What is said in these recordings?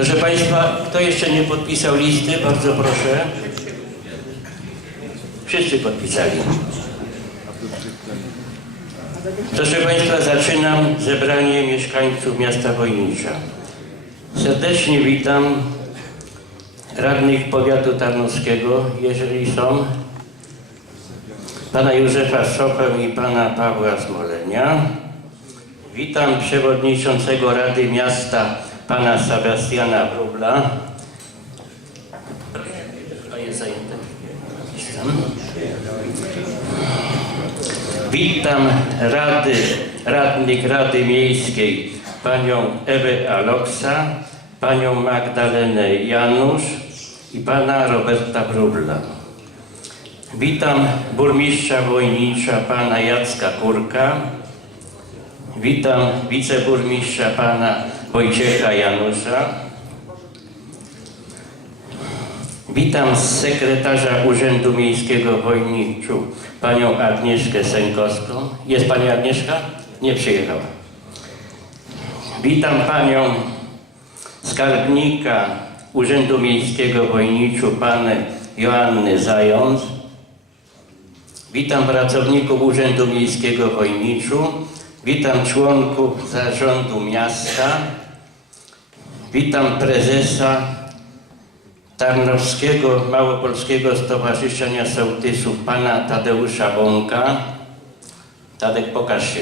Proszę Państwa, kto jeszcze nie podpisał listy, bardzo proszę. Wszyscy podpisali. Proszę Państwa, zaczynam zebranie mieszkańców miasta Wojnicza. Serdecznie witam radnych powiatu tarnowskiego, jeżeli są, pana Józefa Szopę i pana Pawła Smolenia. Witam przewodniczącego Rady Miasta, pana Sebastiana Wróbla. Jest zajęte. Witam Rady, radnych Rady Miejskiej, panią Ewę Aloksa, panią Magdalenę Janusz i pana Roberta Wróbla. Witam burmistrza Wojnicza, pana Jacka Kurka. Witam wiceburmistrza pana Wojciecha Janusza. Witam sekretarza Urzędu Miejskiego w Wojniczu, panią Agnieszkę Sękowską. Jest pani Agnieszka? Nie przyjechała. Witam panią skarbnika Urzędu Miejskiego w Wojniczu, panę Joannę Zając. Witam pracowników Urzędu Miejskiego w Wojniczu. Witam członków zarządu miasta. Witam prezesa Tarnowskiego Małopolskiego Stowarzyszenia Sołtysów, pana Tadeusza Bąka. Tadek, pokaż się.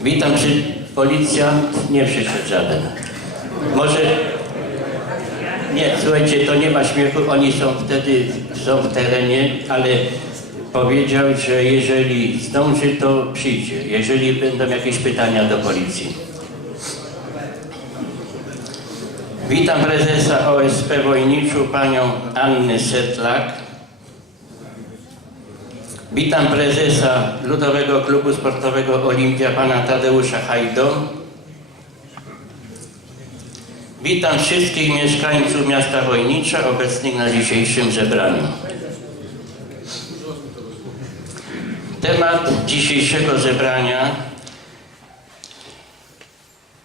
Witam, czy policjant nie przyszedł żaden. Może nie, słuchajcie, to nie ma śmiechu, oni są wtedy, są w terenie, ale powiedział, że jeżeli zdąży, to przyjdzie, jeżeli będą jakieś pytania do policji. Witam prezesa OSP Wojniczu, panią Annę Setlak. Witam prezesa Ludowego Klubu Sportowego Olimpia, pana Tadeusza Hajdo. Witam wszystkich mieszkańców miasta Wojnicza obecnych na dzisiejszym zebraniu. Temat dzisiejszego zebrania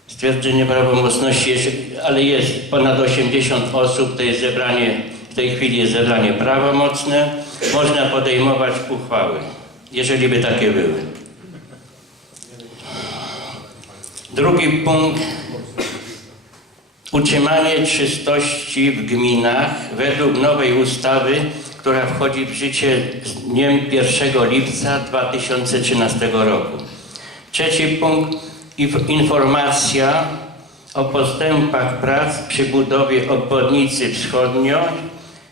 stwierdzenie prawomocności, ale jest ponad 80 osób, to jest zebranie, w tej chwili jest zebranie prawomocne. Można podejmować uchwały, jeżeli by takie były. Drugi punkt. Utrzymanie czystości w gminach według nowej ustawy, która wchodzi w życie z dniem 1 lipca 2013 roku. Trzeci punkt. Inf- Informacja o postępach prac przy budowie obwodnicy wschodniej,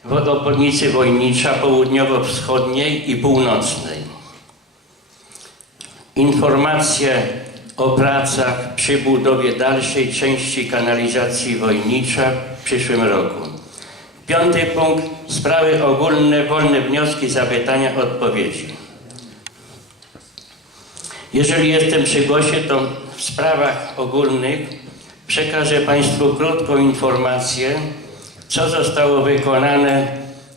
wo- obwodnicy Wojnicza południowo-wschodniej i północnej. Informacje o pracach przy budowie dalszej części kanalizacji Wojnicza w przyszłym roku. Piąty punkt. Sprawy ogólne, wolne wnioski, zapytania, odpowiedzi. Jeżeli jestem przy głosie, to w sprawach ogólnych przekażę Państwu krótką informację, co zostało wykonane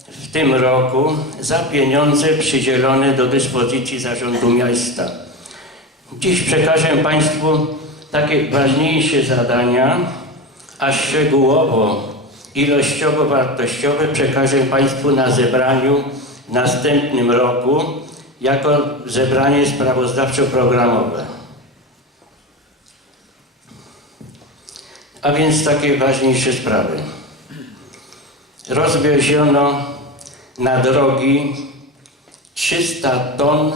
w tym roku za pieniądze przydzielone do dyspozycji Zarządu Miasta. Dziś przekażę Państwu takie ważniejsze zadania, a szczegółowo ilościowo-wartościowe przekażę Państwu na zebraniu w następnym roku jako zebranie sprawozdawczo-programowe. A więc takie ważniejsze sprawy. Rozwieziono na drogi 300 ton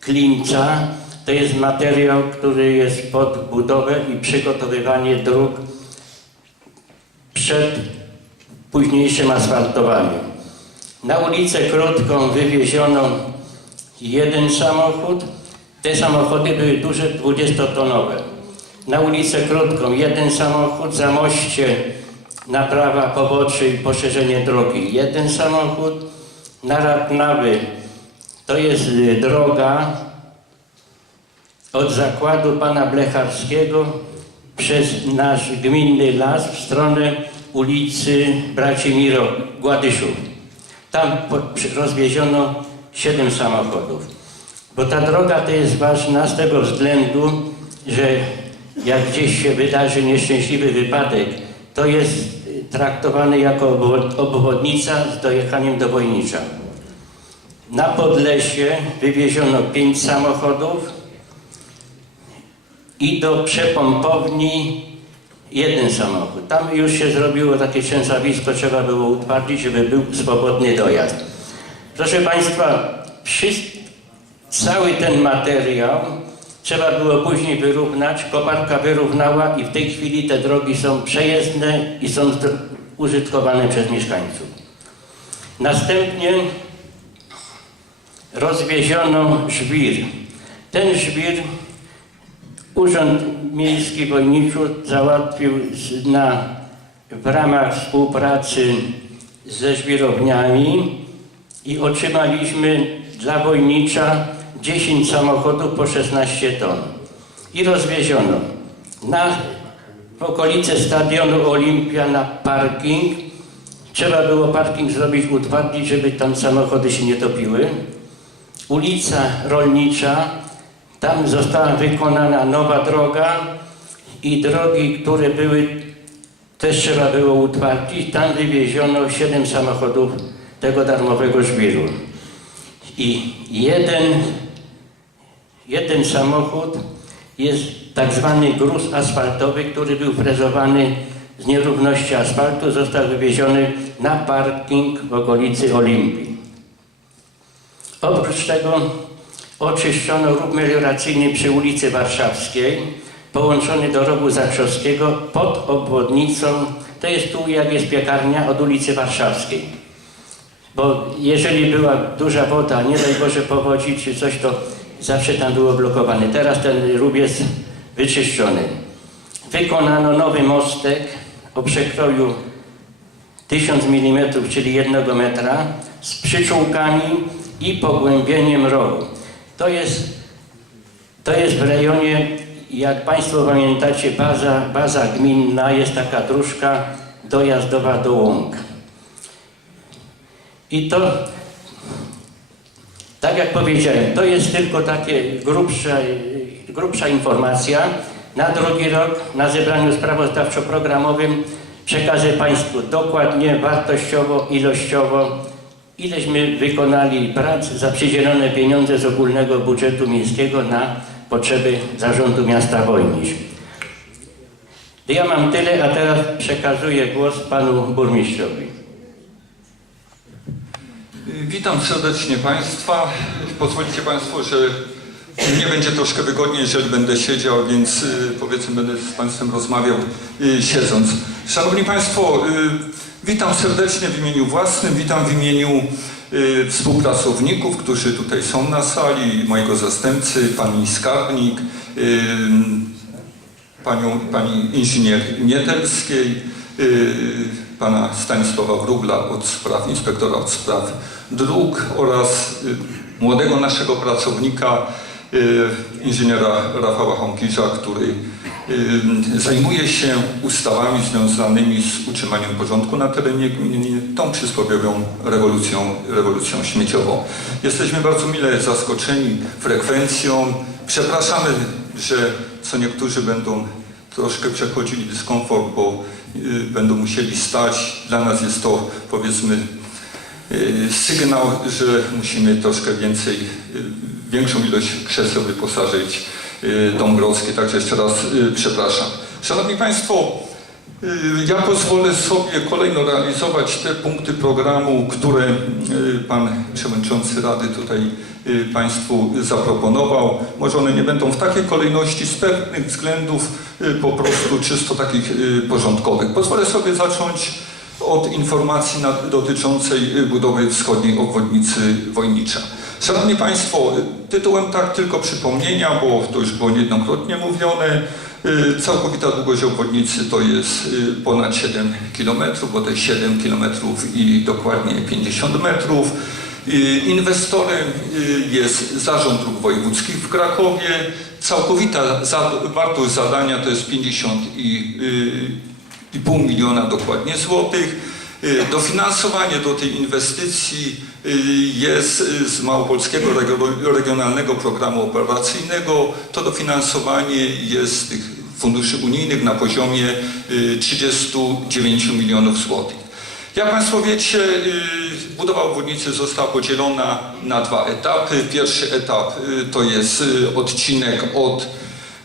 klincza. To jest materiał, który jest pod budowę i przygotowywanie dróg przed późniejszym asfaltowaniem. Na ulicę Krótką wywieziono jeden samochód. Te samochody były duże, 20-tonowe. Na ulicę Krótką jeden samochód, za moście naprawa poboczy i poszerzenie drogi jeden samochód. Na Ratnawy to jest y, droga od zakładu pana Blecharskiego przez nasz gminny las w stronę ulicy Braci Miro Gładyszów. Tam rozwieziono siedem samochodów. Bo ta droga to jest ważna z tego względu, że jak gdzieś się wydarzy nieszczęśliwy wypadek, to jest y, traktowane jako obwo- obwodnica z dojechaniem do Wojnicza. Na Podlesie wywieziono pięć samochodów i do przepompowni jeden samochód. Tam już się zrobiło takie trzęsawisko, trzeba było utwardzić, żeby był swobodny dojazd. Proszę Państwa, cały ten materiał trzeba było później wyrównać. Koparka wyrównała i w tej chwili te drogi są przejezdne i są użytkowane przez mieszkańców. Następnie rozwieziono żwir. Ten żwir Urząd Miejski Wojniczu załatwił na, w ramach współpracy ze żwirowniami i otrzymaliśmy dla Wojnicza 10 samochodów po 16 ton. I rozwieziono na, w okolice stadionu Olimpia na parking. Trzeba było parking zrobić, utwardzić, żeby tam samochody się nie topiły. Ulica Rolnicza, tam została wykonana nowa droga i drogi, które były, też trzeba było utwardzić. Tam wywieziono 7 samochodów tego darmowego żwiru. I jeden, jeden samochód jest tak zwany gruz asfaltowy, który był frezowany z nierówności asfaltu, został wywieziony na parking w okolicy Olimpii. Oprócz tego oczyszczono rów melioracyjny przy ulicy Warszawskiej, połączony do rowu Zakrzowskiego pod obwodnicą, to jest tu jak jest piekarnia od ulicy Warszawskiej. Bo jeżeli była duża woda, nie daj Boże powodzi czy coś, to zawsze tam było blokowane. Teraz ten rów jest wyczyszczony. Wykonano nowy mostek o przekroju 1000 mm, czyli 1 metra, z przyczółkami i pogłębieniem rowu. To jest, to jest w rejonie, jak Państwo pamiętacie, baza, baza gminna, jest taka dróżka dojazdowa do łąk. I to, tak jak powiedziałem, to jest tylko takie grubsza, informacja. Na drugi rok na zebraniu sprawozdawczo-programowym przekażę Państwu dokładnie, wartościowo, ilościowo, ileśmy wykonali prac za przydzielone pieniądze z ogólnego budżetu miejskiego na potrzeby zarządu miasta Wojnicz. Ja mam tyle, a teraz przekazuję głos panu burmistrzowi. Witam serdecznie Państwa. Pozwolicie Państwo, że mnie będzie troszkę wygodniej, jeżeli będę siedział, więc y, powiedzmy będę z Państwem rozmawiał y, siedząc. Szanowni Państwo, y, witam serdecznie w imieniu własnym, witam w imieniu y, współpracowników, którzy tutaj są na sali, mojego zastępcy, pani skarbnik, y, panią, pani inżynier Mietelskiej, yy, pana Stanisława Wróbla od spraw, inspektora od spraw dróg oraz yy, młodego naszego pracownika, yy, inżyniera Rafała Hąkisza, który zajmuje się ustawami związanymi z utrzymaniem porządku na terenie gminy, tą przysłowiową rewolucją, rewolucją śmieciową. Jesteśmy bardzo mile zaskoczeni frekwencją. Przepraszamy, że co niektórzy będą troszkę przechodzili dyskomfort, bo y, będą musieli stać. Dla nas jest to powiedzmy y, sygnał, że musimy troszkę więcej, y, większą ilość krzeseł wyposażyć y, Dąbrowskie. Także jeszcze raz y, przepraszam. Szanowni Państwo, y, ja pozwolę sobie kolejno realizować te punkty programu, które Pan Przewodniczący Rady tutaj Państwu zaproponował. Może one nie będą w takiej kolejności z pewnych względów po prostu czysto takich porządkowych. Pozwolę sobie zacząć od informacji dotyczącej budowy wschodniej obwodnicy Wojnicza. Szanowni Państwo, tytułem tak tylko przypomnienia, bo to już było niejednokrotnie mówione, y, całkowita długość obwodnicy to jest y, ponad 7 km, bo to jest 7 km i dokładnie 50 metrów. Y, Inwestorem jest Zarząd Dróg Wojewódzkich w Krakowie. Całkowita wartość zadania to jest 50 i, y, i pół miliona dokładnie złotych. Dofinansowanie do tej inwestycji jest y, z Małopolskiego Regio- Regionalnego Programu Operacyjnego. To dofinansowanie jest z tych funduszy unijnych na poziomie y, 39 milionów złotych. Jak Państwo wiecie, y, budowa obwodnicy została podzielona na dwa etapy. Pierwszy etap y, to jest y, odcinek od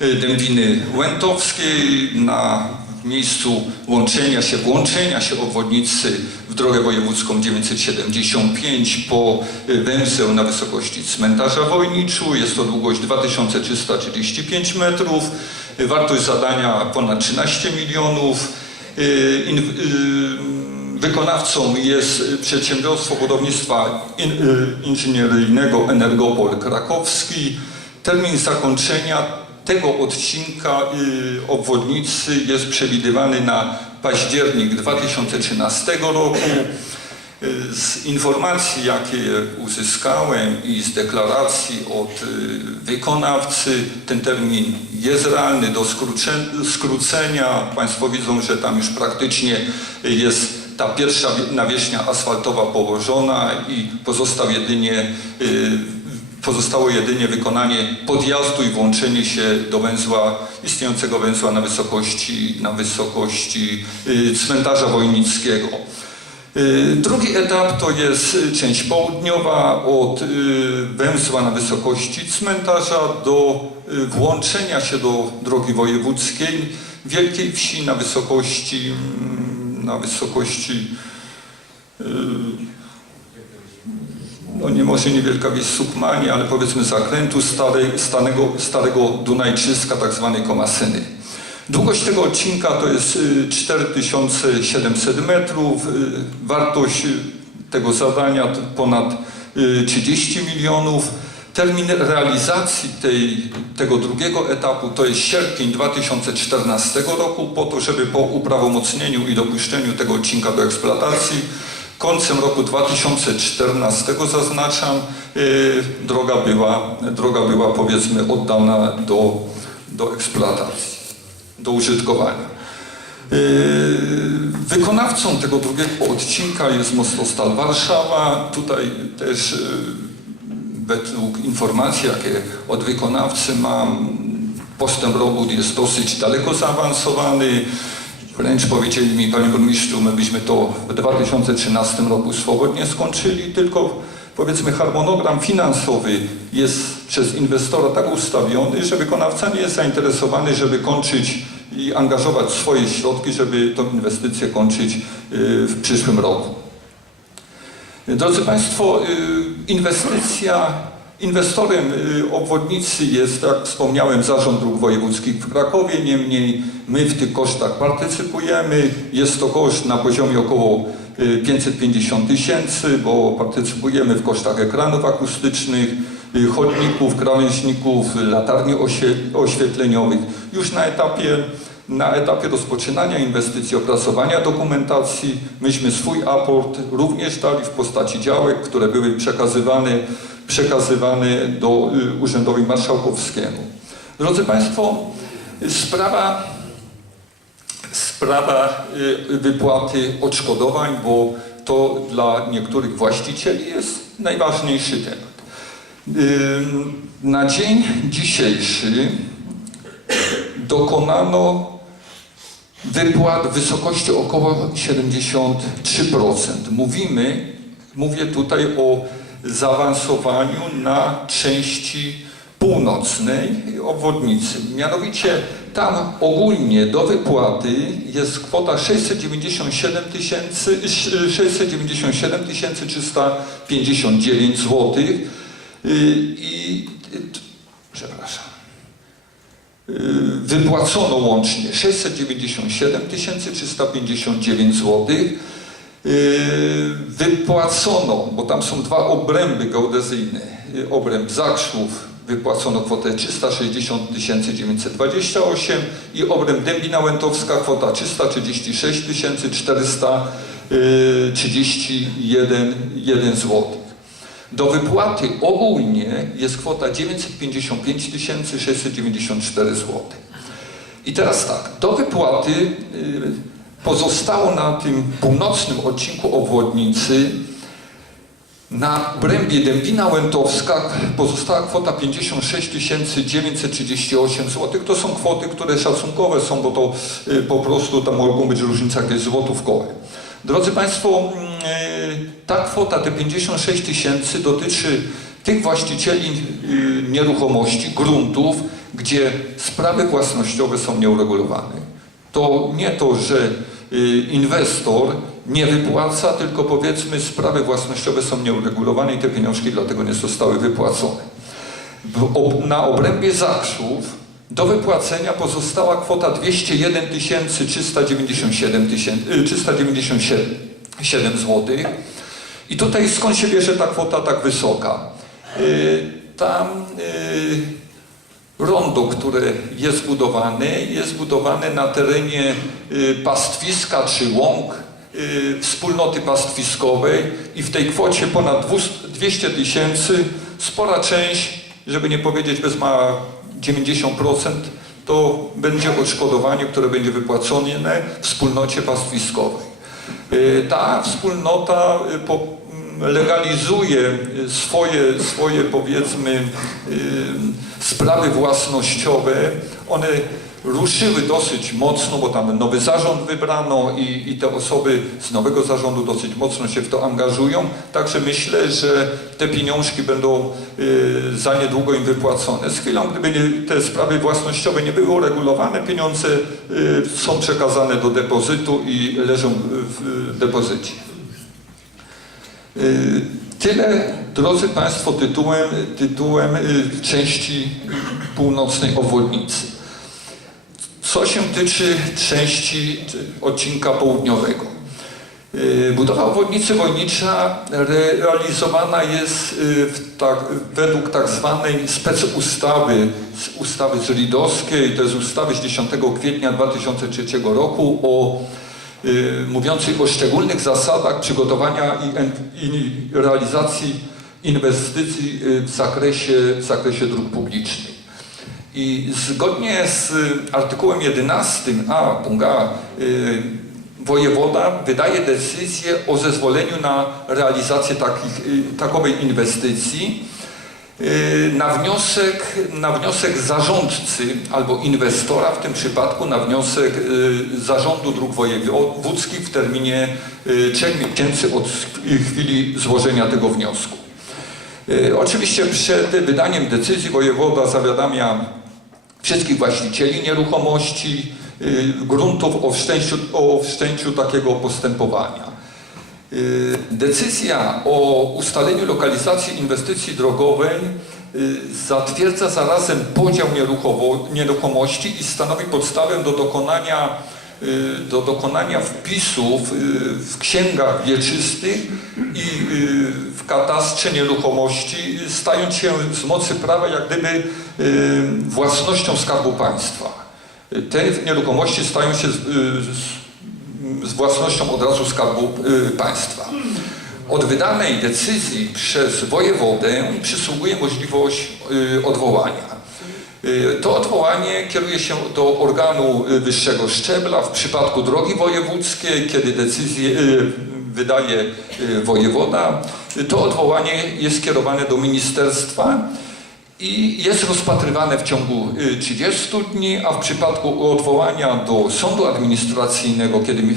y, Dębiny Łętowskiej na miejscu łączenia się, włączenia się obwodnicy w drogę wojewódzką 975 po y, węzeł na wysokości cmentarza Wojniczu. Jest to długość 2335 metrów. Wartość zadania ponad 13 milionów. Y, y, Wykonawcą jest przedsiębiorstwo budownictwa in, inżynieryjnego Energopol Krakowski. Termin zakończenia tego odcinka y, obwodnicy jest przewidywany na październik 2013 roku. Y, Z informacji, jakie uzyskałem i z deklaracji od y, wykonawcy, ten termin jest realny do skróce- skrócenia. Państwo widzą, że tam już praktycznie jest ta pierwsza wi- nawierzchnia asfaltowa położona i pozostał jedynie, pozostało jedynie wykonanie podjazdu i włączenie się do węzła, istniejącego węzła na wysokości, na wysokości y, cmentarza wojnickiego. Y, Drugi etap to jest część południowa od y, węzła na wysokości cmentarza do włączenia się do drogi wojewódzkiej Wielkiej Wsi na wysokości, mm, na wysokości no nie może niewielka wieś Sukmani, ale powiedzmy zakrętu starej, starego, starego Dunajczyska, tak zwanej Komasyny. Długość tego odcinka to jest y, 4700 metrów. y, Wartość y, tego zadania to ponad y, 30 milionów. Termin realizacji tej, tego drugiego etapu to jest sierpień 2014 roku, po to, żeby po uprawomocnieniu i dopuszczeniu tego odcinka do eksploatacji końcem roku 2014 zaznaczam, y, droga była, droga była powiedzmy oddana do, do eksploatacji, do użytkowania. Y, Wykonawcą tego drugiego odcinka jest Mostostal Warszawa. Tutaj też y, według informacji, jakie od wykonawcy mam, postęp robót jest dosyć daleko zaawansowany. Wręcz powiedzieli mi, panie burmistrzu, my byśmy to w 2013 roku swobodnie skończyli, tylko powiedzmy harmonogram finansowy jest przez inwestora tak ustawiony, że wykonawca nie jest zainteresowany, żeby kończyć i angażować swoje środki, żeby tą inwestycję kończyć y, w przyszłym roku. Drodzy Państwo, y, inwestycja, inwestorem y, obwodnicy jest, jak wspomniałem, Zarząd Dróg Wojewódzkich w Krakowie, niemniej my w tych kosztach partycypujemy. Jest to koszt na poziomie około y, 550 tysięcy, bo partycypujemy w kosztach ekranów akustycznych, y, chodników, krawężników, latarni oświetleniowych. Już na etapie na etapie rozpoczynania inwestycji, opracowania dokumentacji, myśmy swój aport również dali w postaci działek, które były przekazywane, przekazywane do y, Urzędowi Marszałkowskiemu. Drodzy Państwo, sprawa, sprawa y, wypłaty odszkodowań, bo to dla niektórych właścicieli jest najważniejszy temat. Ym, Na dzień dzisiejszy dokonano wypłat w wysokości około 73%. Mówimy, mówię tutaj o zaawansowaniu na części północnej obwodnicy. Mianowicie tam ogólnie do wypłaty jest kwota 697 tysięcy 697 359 zł i y, przepraszam wypłacono łącznie 697 359 zł. Wypłacono, bo tam są dwa obręby geodezyjne, y, obręb Zakrzów wypłacono kwotę 360 928 i obręb Dębina Łętowska kwota 336 431 1 zł. Do wypłaty ogólnie jest kwota 955 694 zł. I teraz tak, do wypłaty y, pozostało na tym północnym odcinku obwodnicy Na obrębie Dębina Łętowska pozostała kwota 56 938 zł. To są kwoty, które szacunkowe są, bo to y, po prostu tam mogą być różnica jakieś złotówkowe. Drodzy Państwo, mm, y, ta kwota, te 56 tysięcy dotyczy tych właścicieli y, nieruchomości, gruntów, gdzie sprawy własnościowe są nieuregulowane. To nie to, że inwestor nie wypłaca, tylko powiedzmy sprawy własnościowe są nieuregulowane i te pieniążki dlatego nie zostały wypłacone. Na obrębie Zakrzów do wypłacenia pozostała kwota 201 397 tysięcy- y, 397 zł. I tutaj skąd się bierze ta kwota tak wysoka? Y, Tam y, Rondo, które jest budowane, jest budowane na terenie y, pastwiska czy łąk y, wspólnoty pastwiskowej i w tej kwocie ponad 200 200 tysięcy spora część, żeby nie powiedzieć bez ma 90%, to będzie odszkodowanie, które będzie wypłacone wspólnocie pastwiskowej. Y, Ta wspólnota po, legalizuje swoje, swoje powiedzmy y, sprawy własnościowe. One ruszyły dosyć mocno, bo tam nowy zarząd wybrano i, i te osoby z nowego zarządu dosyć mocno się w to angażują. Także myślę, że te pieniążki będą y, za niedługo im wypłacone. Z chwilą, gdyby nie, te sprawy własnościowe nie były uregulowane, pieniądze y, są przekazane do depozytu i leżą w, w depozycie. Y, Tyle, drodzy Państwo, tytułem, tytułem y, części północnej obwodnicy. Co się tyczy części odcinka południowego. Y, Budowa obwodnicy Wojnicza realizowana jest tak, według tak zwanej specustawy, z ustawy żydowskiej, to jest ustawy z 10 kwietnia 2003 roku o mówiącej o szczególnych zasadach przygotowania i, i realizacji inwestycji y, w zakresie, w zakresie dróg publicznych. I zgodnie z y, artykułem 11a punkt A y, wojewoda wydaje decyzję o zezwoleniu na realizację takich, y, takowej inwestycji y, na wniosek, na wniosek zarządcy albo inwestora, w tym przypadku na wniosek y, zarządu dróg wojewódzkich w terminie y, trzech miesięcy od chwili złożenia tego wniosku. Y, Oczywiście przed wydaniem decyzji wojewoda zawiadamia wszystkich właścicieli nieruchomości, y, gruntów o wszczęciu, o wszczęciu takiego postępowania. Y, Decyzja o ustaleniu lokalizacji inwestycji drogowej y, zatwierdza zarazem podział nieruchomo- nieruchomości i stanowi podstawę do dokonania, y, do dokonania wpisów w księgach wieczystych i w katastrze nieruchomości, stając się z mocy prawa jak gdyby własnością Skarbu Państwa. Te nieruchomości stają się z, z z własnością od razu Skarbu y, Państwa. Od wydanej decyzji przez wojewodę przysługuje możliwość y, odwołania. Y, To odwołanie kieruje się do organu wyższego szczebla w przypadku drogi wojewódzkiej, kiedy decyzję wydaje wojewoda. To odwołanie jest kierowane do ministerstwa i jest rozpatrywane w ciągu y, 30 dni, a w przypadku odwołania do sądu administracyjnego, kiedy y,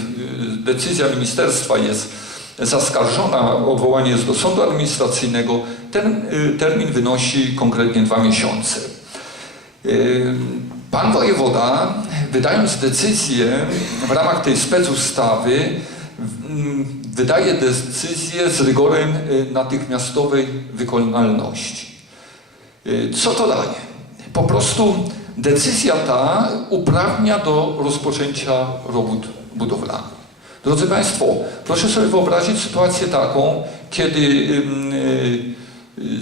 decyzja ministerstwa jest zaskarżona, odwołanie jest do sądu administracyjnego, ten y, termin wynosi konkretnie dwa miesiące. Y, Pan wojewoda, wydając decyzję w ramach tej specustawy, mm, wydaje decyzję z rygorem y, natychmiastowej wykonalności. Y, Co to daje? Po prostu decyzja ta uprawnia do rozpoczęcia robót budowlanych. Drodzy Państwo, proszę sobie wyobrazić sytuację taką, kiedy y,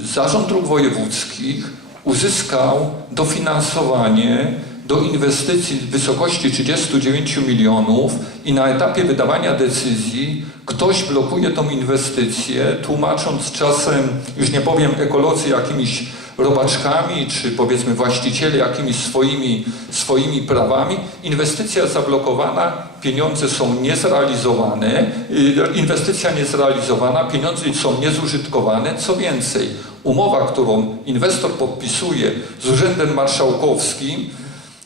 Zarząd Dróg Wojewódzkich uzyskał dofinansowanie do inwestycji w wysokości 39 milionów i na etapie wydawania decyzji ktoś blokuje tą inwestycję, tłumacząc czasem, już nie powiem ekolodzy, jakimiś robaczkami, czy powiedzmy właściciele jakimiś swoimi, swoimi prawami. Inwestycja zablokowana, pieniądze są niezrealizowane, y, inwestycja niezrealizowana, pieniądze są niezużytkowane. Co więcej, umowa, którą inwestor podpisuje z Urzędem Marszałkowskim,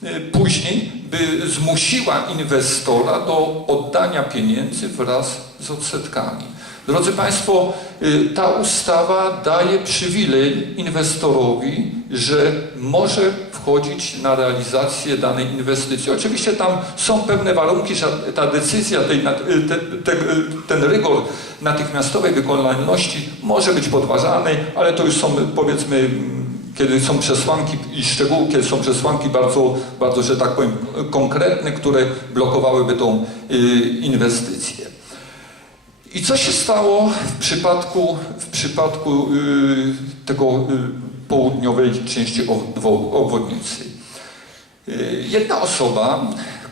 y, później by zmusiła inwestora do oddania pieniędzy wraz z odsetkami. Drodzy Państwo, y, ta ustawa daje przywilej inwestorowi, że może wchodzić na realizację danej inwestycji. Oczywiście tam są pewne warunki, że ta decyzja, y, y, ten rygor natychmiastowej wykonalności może być podważany, ale to już są powiedzmy mm, kiedy są przesłanki i szczegóły, kiedy są przesłanki bardzo, bardzo, że tak powiem, konkretne, które blokowałyby tą inwestycję. I co się stało w przypadku, w przypadku y, tego y, południowej części obwo- obwodnicy? Y, Jedna osoba,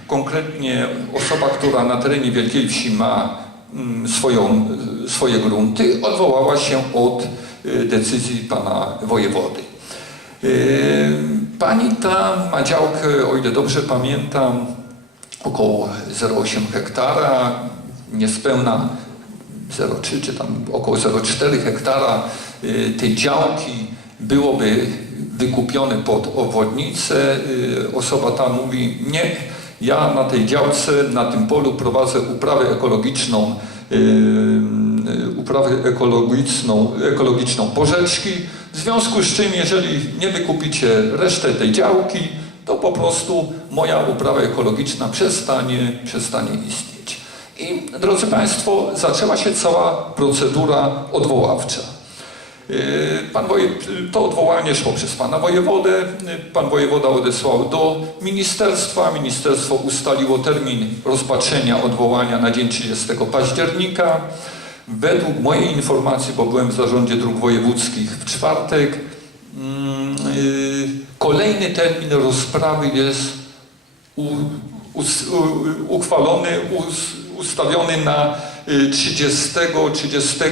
konkretnie osoba, która na terenie Wielkiej Wsi ma mm, swoją, swoje grunty, odwołała się od decyzji pana wojewody. Pani ta ma działkę, o ile dobrze pamiętam, około 0,8 hektara, niespełna 0,3 czy tam około 0,4 hektara y, tej działki byłoby wykupione pod obwodnicę. Y, Osoba ta mówi, nie, ja na tej działce, na tym polu prowadzę uprawę ekologiczną, y, uprawę ekologiczną, ekologiczną porzeczki, w związku z czym, jeżeli nie wykupicie resztę tej działki, to po prostu moja uprawa ekologiczna przestanie, przestanie istnieć. Drodzy Państwo, zaczęła się cała procedura odwoławcza. Yy, Pan woje, to odwołanie szło przez pana wojewodę. Pan wojewoda odesłał do ministerstwa. Ministerstwo ustaliło termin rozpatrzenia odwołania na dzień 30 października. Według mojej informacji, bo byłem w zarządzie dróg wojewódzkich w czwartek, mm, yy, kolejny termin rozprawy jest u, us, u, uchwalony, ustawiony na y, 30, 30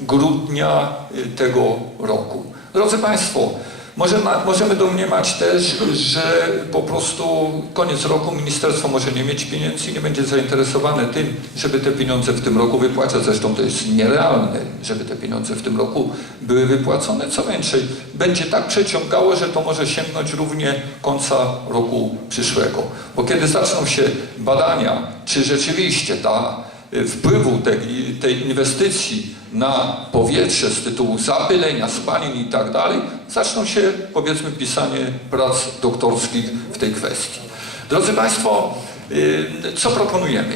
grudnia y, tego roku. Drodzy Państwo, może na, możemy domniemać też, że po prostu koniec roku ministerstwo może nie mieć pieniędzy i nie będzie zainteresowane tym, żeby te pieniądze w tym roku wypłacać. Zresztą to jest nierealne, żeby te pieniądze w tym roku były wypłacone. Co więcej, będzie tak przeciągało, że to może sięgnąć równie końca roku przyszłego. Bo kiedy zaczną się badania, czy rzeczywiście ta wpływu tej, tej inwestycji na powietrze z tytułu zapylenia, spalin i tak dalej, zaczną się powiedzmy pisanie prac doktorskich w tej kwestii. Drodzy Państwo, y, co proponujemy?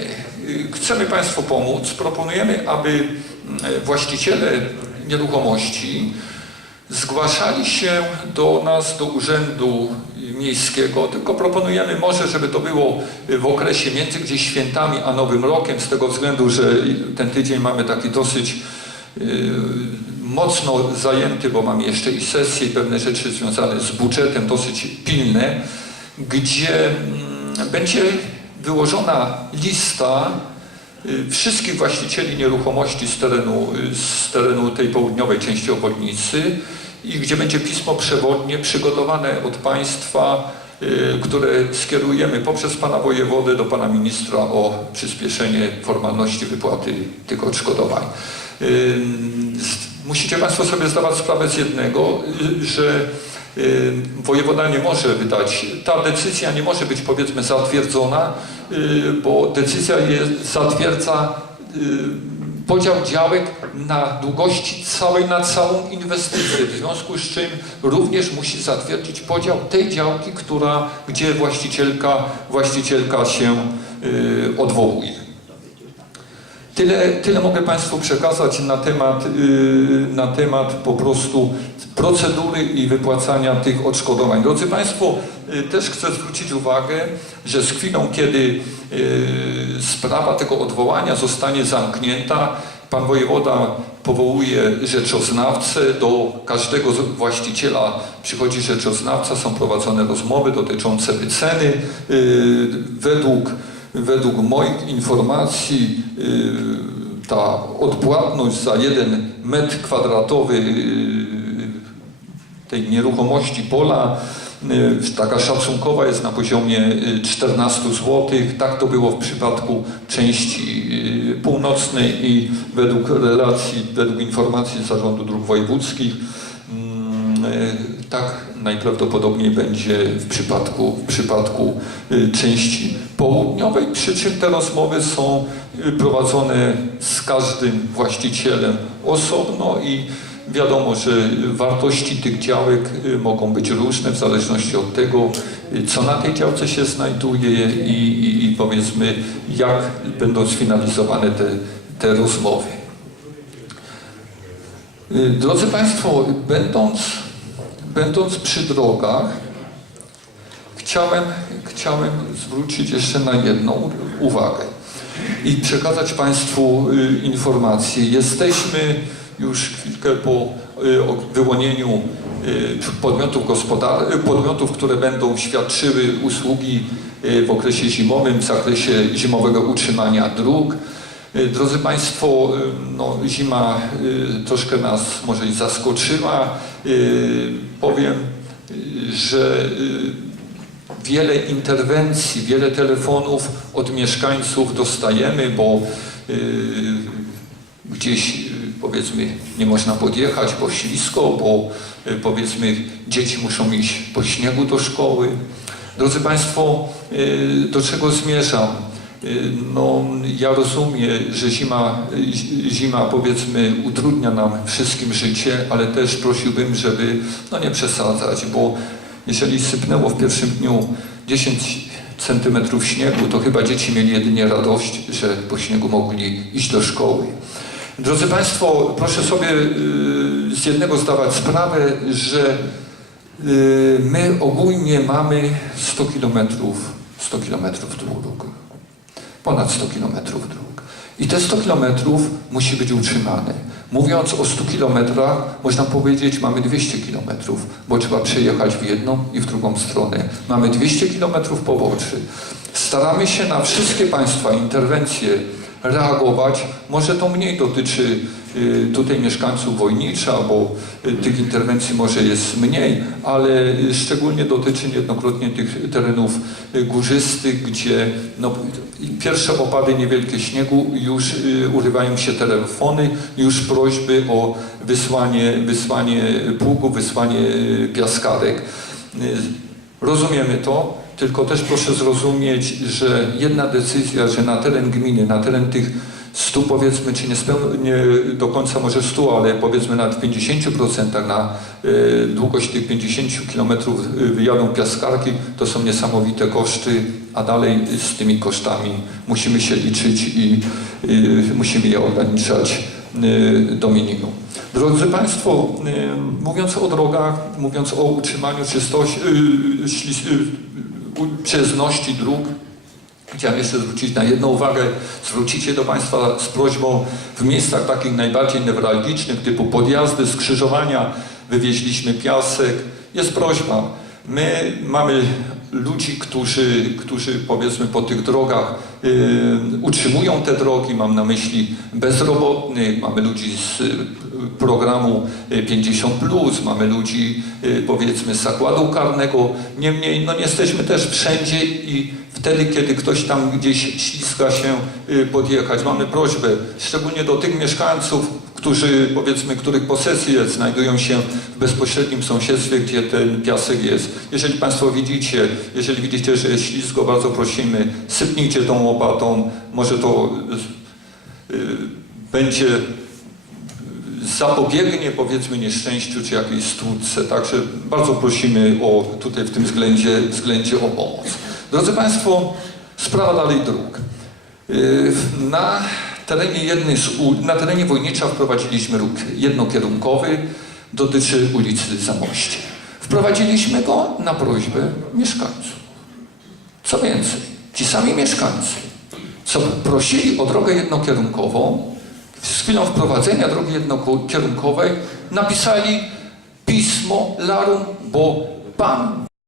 Y, Chcemy Państwu pomóc. Proponujemy, aby y, właściciele nieruchomości zgłaszali się do nas, do Urzędu Miejskiego, tylko proponujemy może, żeby to było w okresie między gdzieś świętami a Nowym Rokiem, z tego względu, że ten tydzień mamy taki dosyć yy, mocno zajęty, bo mamy jeszcze i sesje i pewne rzeczy związane z budżetem, dosyć pilne, gdzie mm, będzie wyłożona lista y, wszystkich właścicieli nieruchomości z terenu, y, z terenu tej południowej części obwodnicy i gdzie będzie pismo przewodnie przygotowane od Państwa, y, które skierujemy poprzez Pana Wojewodę do Pana Ministra o przyspieszenie formalności wypłaty tych odszkodowań. Y, Musicie Państwo sobie zdawać sprawę z jednego, y, że wojewoda nie może wydać, ta decyzja nie może być powiedzmy zatwierdzona, bo decyzja jest, zatwierdza podział działek na długości całej, na całą inwestycję, w związku z czym również musi zatwierdzić podział tej działki, która, gdzie właścicielka, właścicielka się y, odwołuje. Tyle, tyle mogę Państwu przekazać na temat, yy, na temat po prostu procedury i wypłacania tych odszkodowań. Drodzy Państwo, yy, też chcę zwrócić uwagę, że z chwilą, kiedy yy, sprawa tego odwołania zostanie zamknięta, Pan wojewoda powołuje rzeczoznawcę, do każdego właściciela przychodzi rzeczoznawca, są prowadzone rozmowy dotyczące wyceny. Według Według moich informacji yy, ta odpłatność za jeden metr kwadratowy yy, tej nieruchomości pola y, taka szacunkowa jest na poziomie y, 14 zł. Tak to było w przypadku części y, północnej i według relacji, według informacji Zarządu Dróg Wojewódzkich mm, y, tak najprawdopodobniej będzie w przypadku, w przypadku y, części południowej, przy czym te rozmowy są y, prowadzone z każdym właścicielem osobno i wiadomo, że wartości tych działek y, mogą być różne w zależności od tego, co na tej działce się znajduje i, i, i powiedzmy, jak będą sfinalizowane te, te rozmowy. Drodzy Państwo, będąc, będąc przy drogach, chciałem, chciałem zwrócić jeszcze na jedną uwagę i przekazać Państwu y, informację. Jesteśmy już chwilkę po y, wyłonieniu y, podmiotów, podmiotów, które będą świadczyły usługi w okresie zimowym, w zakresie zimowego utrzymania dróg. Y, Drodzy Państwo, y, no, zima y, troszkę nas może i zaskoczyła. Powiem, że wiele interwencji, wiele telefonów od mieszkańców dostajemy, bo gdzieś powiedzmy nie można podjechać, bo ślisko, bo powiedzmy dzieci muszą iść po śniegu do szkoły. Drodzy Państwo, do czego zmierzam? Y, No, ja rozumiem, że zima, zima powiedzmy utrudnia nam wszystkim życie, ale też prosiłbym, żeby no nie przesadzać, bo jeżeli sypnęło w pierwszym dniu 10 centymetrów śniegu, to chyba dzieci mieli jedynie radość, że po śniegu mogli iść do szkoły. Drodzy Państwo, proszę sobie y, z jednego zdawać sprawę, że y, my ogólnie mamy 100 kilometrów 100 kilometrów dróg. Ponad 100 kilometrów dróg. I te 100 kilometrów musi być utrzymane. Mówiąc o 100 kilometrach, można powiedzieć, mamy 200 kilometrów, bo trzeba przejechać w jedną i w drugą stronę. Mamy 200 kilometrów poboczy. Staramy się na wszystkie Państwa interwencje reagować. Może to mniej dotyczy y, tutaj mieszkańców Wojnicza, bo y, tych interwencji może jest mniej, ale y, szczególnie dotyczy niejednokrotnie tych terenów górzystych, gdzie no, pierwsze opady niewielkie śniegu już urywają się telefony, już prośby o wysłanie, wysłanie pługów, wysłanie piaskarek. Rozumiemy to, tylko też proszę zrozumieć, że jedna decyzja, że na teren gminy, na teren tych 100 powiedzmy, czy nie, nie do końca może 100, ale powiedzmy nawet 50% na y, długość tych 50 km wyjadą piaskarki, to są niesamowite koszty, a dalej z tymi kosztami musimy się liczyć i y, musimy je ograniczać y, do minimum. Drodzy Państwo, y, mówiąc o drogach, mówiąc o utrzymaniu czystości, y, y, przyjazności dróg, chciałem jeszcze zwrócić na jedną uwagę. Zwrócicie do Państwa z prośbą w miejscach takich najbardziej newralgicznych, typu podjazdy, skrzyżowania, wywieźliśmy piasek. Jest prośba. My mamy ludzi, którzy, którzy powiedzmy po tych drogach y, utrzymują te drogi, mam na myśli bezrobotnych, mamy ludzi z programu y, 50, mamy ludzi y, powiedzmy z zakładu karnego. Niemniej no, nie jesteśmy też wszędzie i wtedy, kiedy ktoś tam gdzieś śliska się y, podjechać, mamy prośbę, szczególnie do tych mieszkańców, którzy powiedzmy, których posesje znajdują się w bezpośrednim sąsiedztwie, gdzie ten piasek jest. Jeżeli Państwo widzicie, jeżeli widzicie, że jest ślisko, bardzo prosimy, sypnijcie tą łopatą, może to y, y, będzie zapobiegnie powiedzmy nieszczęściu czy jakiejś stłuczce. Także bardzo prosimy o tutaj w tym względzie, względzie o pomoc. Drodzy Państwo, sprawa dalej dróg. Yy, Na terenie jednej z na terenie Wojnicza wprowadziliśmy ruch jednokierunkowy, dotyczy ulicy Zamoście. Wprowadziliśmy go na prośbę mieszkańców. Co więcej, ci sami mieszkańcy, co prosili o drogę jednokierunkową, z chwilą wprowadzenia drogi jednokierunkowej napisali pismo larum, bo pan